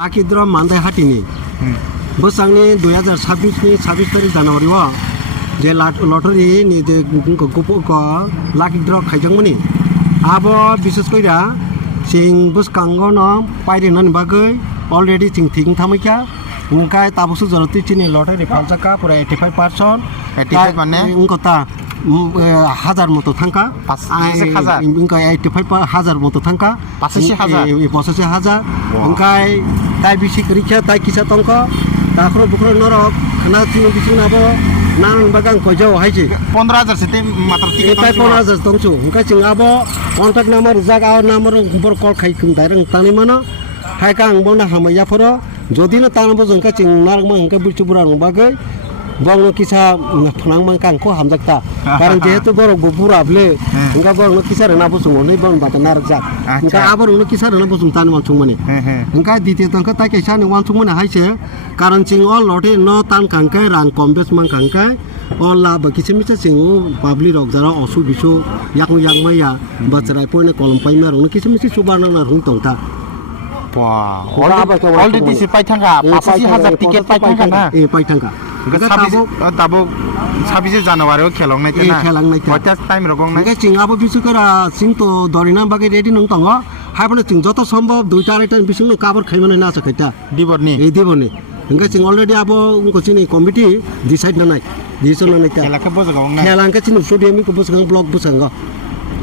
Laki drum Monday Hatini. Bosangni 2026 26 January je lottery ni de gopo ko lucky draw khaijangmani abo bises koira sing bus kanggo no paidinan bagai already sing thing thamika ungkai tabusu joroti chini lottery palsaka pura 85% 85 মানে ungkota হাজার মতো থাকা 85,000 ungkai 85,000 মতো থাকা 85,000 ungkai tai bisi kerikha tai kisa tongko takro bukro norok khana ting bisi nabo nan bagang kojau haiji 15,000 sete মাত্র tiket 15,000 tongchu ungkai ching abo contact number jaga number bor call khai kum dairang tani mano hai kang bona hamaya foro jodi na tanabo jongka ching narang mang ungkai buchu burang bagai bang kisa phanang mang kang ko hamjakta karon jehetu borok bupurable ungka borok kisa rena busung oni bang bata narak jak ungka abor ungka kisa rena busung tani wan chungmani ungka dite tongka tai kaisa ni wan chungmani haise karon ching all lote no tan kangkai rang kombes mang kangkai all la ba kisi misa ching public rok jara osu bisu yang maya bacharai poine kolompai mar ungka kisi misi subana na rung tongta already si pai thanga 85,000 tiket pai thanga na pai thanga tabo 26 January khelong nai tena khelang nai what time rogong nai ke chingabu bisukara singto dorina bage ready nong tongo haibone ching joto সম্ভব 2-4 time bisungno kabor khaimane na sakhaita diborni ei diboni engka ching already abo ungko chini committee decide na nai decision na nai khela ke bojagong nai khelang ke chini studio mi ko busang blog busang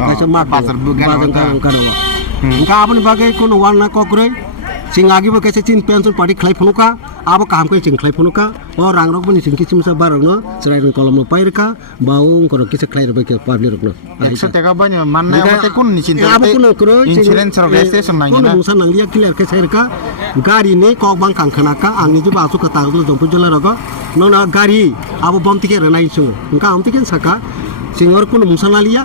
kaisa mat bazar bugan karawa engka aboni bage kono wan na kokre sing agi bo kaisa chin pension party khlai phonuka abo kam kai ching khlai phonuka o rang rok boni sing kichim sa barang no serai rong kolom no pairka baung koro kisa khlai rok ke public rok no 100 টাকা bani manna ote kun ni chinta abo kuno kro insurance rok registration nai kuno na musa nanglia clear ke sairka gari ni kok bang kang khanaka angni ji basu ka taglo jompu jala rok no na gari abo bom tike renai su engka am tike saka singor kuno musa nalia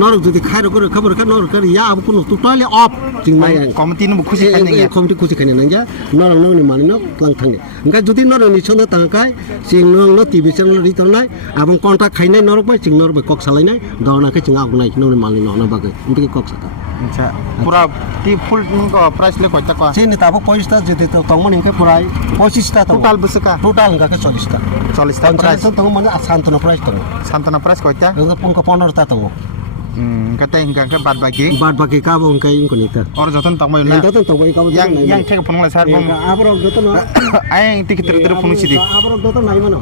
nor jodi khai rok khabar ka nor ka ya abo kuno totally off sing nai committee nu khushi khai nai committee khushi khai nai ja nor nong ni mani no lang thang engka jodi nor ni chona tangkai sing nong no tv channel ri tonai abong contact khai nai nor ba sing nor ba kok salai nai dona ke ching ag nai no ni mani no na ba ke kok saka acha pura ti full ko price le koita ko sini tabo 25 ta jodi to tongmon ingke purai 25 ta total busuka total engka ke 40 ta 40 ta price tongmon santana price to santana price koita engka pun ko 15 ta tongo kata ingka ke bad bagi ka bo engka ingko ni ta or joton tongmoi na joton tongmoi ka bo yang thek phonla sar bom abro joton ai tiket ter phonu sidi abro joton nai mano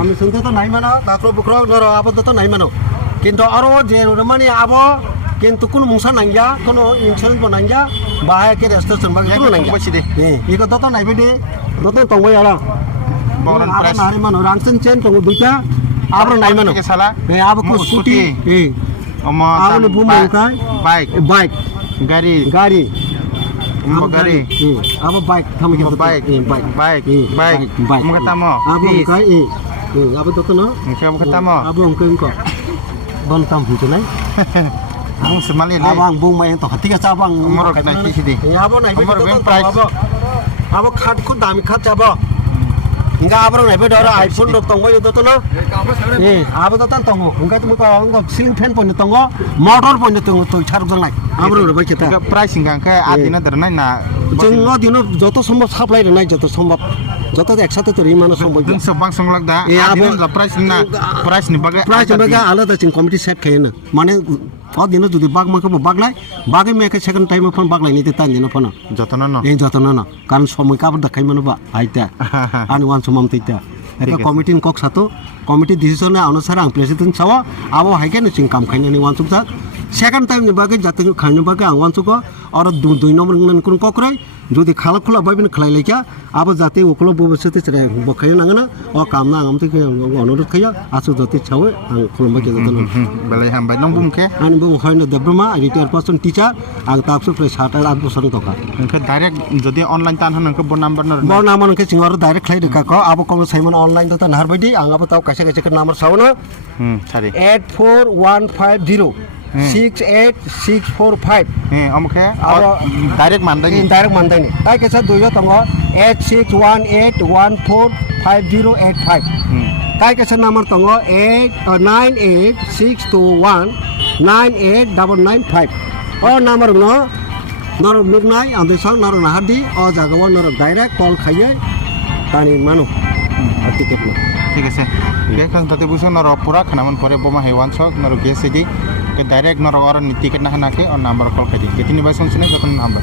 ami sunte to nai mano takro bukro noro abo joton nai mano kintu aro je mani abo কিন্তু কোন মুসা নাঙ্গিয়া কোন insurance বনাঙ্গিয়া বাহায় কে registration বা কোন নাঙ্গিয়া বসিদে eco দত নাইবে দে দত তংবই আরা বরন price নারি মানো রাংসেন chain তং দুইটা আবর নাই মানো কে সালা আবো কো স্কুটি ওমা আবো বুমাই কাই বাইক গাড়ি আবো বাইক থামি কে বাইক মুকা তামো আবো কাই আবো দত ন মুকা মুকা তামো আবো অঙ্কেন ko bon tam hu নাই ang semali le abang bung mai to hatika cabang morok na kisidi abo nai amor ben price abo khat ku dami khat jabo inga abro nai be dora iphone dok tong bai to no abo to tan tong inga tu ka ang ceiling fan pon tong motor pon tong to char jang nai abro bai kita price inga ka adina darnai na jeng dino joto সম্ভব supply নাই যত সম্ভব যত একসাথে তো রিমানো সম্ভব দিন সবাং সংলাক দা adina la price ni baga আলাদা চিং কমিটি সেট খায় না মানে দিন যদি বাগ মাকে বাগলাই বাগে মেকে সেকেন্ড টাইম ফোন বাগলাই নিতে তান দিন ফোন যতন না এই যতন না কারণ সময় কাবার দেখাই মানো বা আইতা আনি ওয়ান সমাম তৈতা এটা কমিটি কক সাতো কমিটি ডিসিশন অনুসারে আং প্রেসিডেন্ট ছাওয়া আবো হাইকে চিং কাম খাইনানি ওয়ান সুবজা সেকেন্ড টাইম ni বাগে যাতে খাইনো বাগে আং ওয়ান সুকো আর দুই নম্বর নন কোন ককরাই যদি খালা খোলা বাইবিন খালাই লাইকা আবো যাতে ওকলো ভবিষ্যতে চরে বখাই নাঙনা ও কাম না আমতে অনুরোধ খাইয়া আসু যাতে ছাওয়ে আং খলম বাগে যতন বেলাই হামবাই নং বুমকে আনি broom হয়নো Debbarma retire person teacher আং তাপসু প্রায় 7-8 বছর তকা এনকে ডাইরেক্ট যদি অনলাইন তান হনকে বন নাম্বার নকে চিংর ডাইরেক্ট খাই রেখা ক আবো কম সাইমন অনলাইন তো তান হারবাইদি আং আবো তাও কাছে কাছে নাম্বার সাউনো সারি 84150 68645 আমকে ডাইরেক্ট মানদাই নি তাই কেসা দুইও তঙ্গ 8618145085 তাই কেসা নাম্বার তঙ্গ 98621989995 ও নাম্বার ন নরক নুকনাই আন্দোলন নরক নাহাদি ও জায়গাও নরক ডাইরেক্ট কল খাইয়ে তানি মানু টিকিট না ঠিক আছে কে খান তাতে বুঝো নর পুরা খানামন পরে বোমা হেওয়ান সক নর কে সেজি কে ডাইরেক্ট নর অর টিকিট না হানাকে আর নাম্বার কল খাই কে তিনি বাই শুনছিনে যখন নাম্বার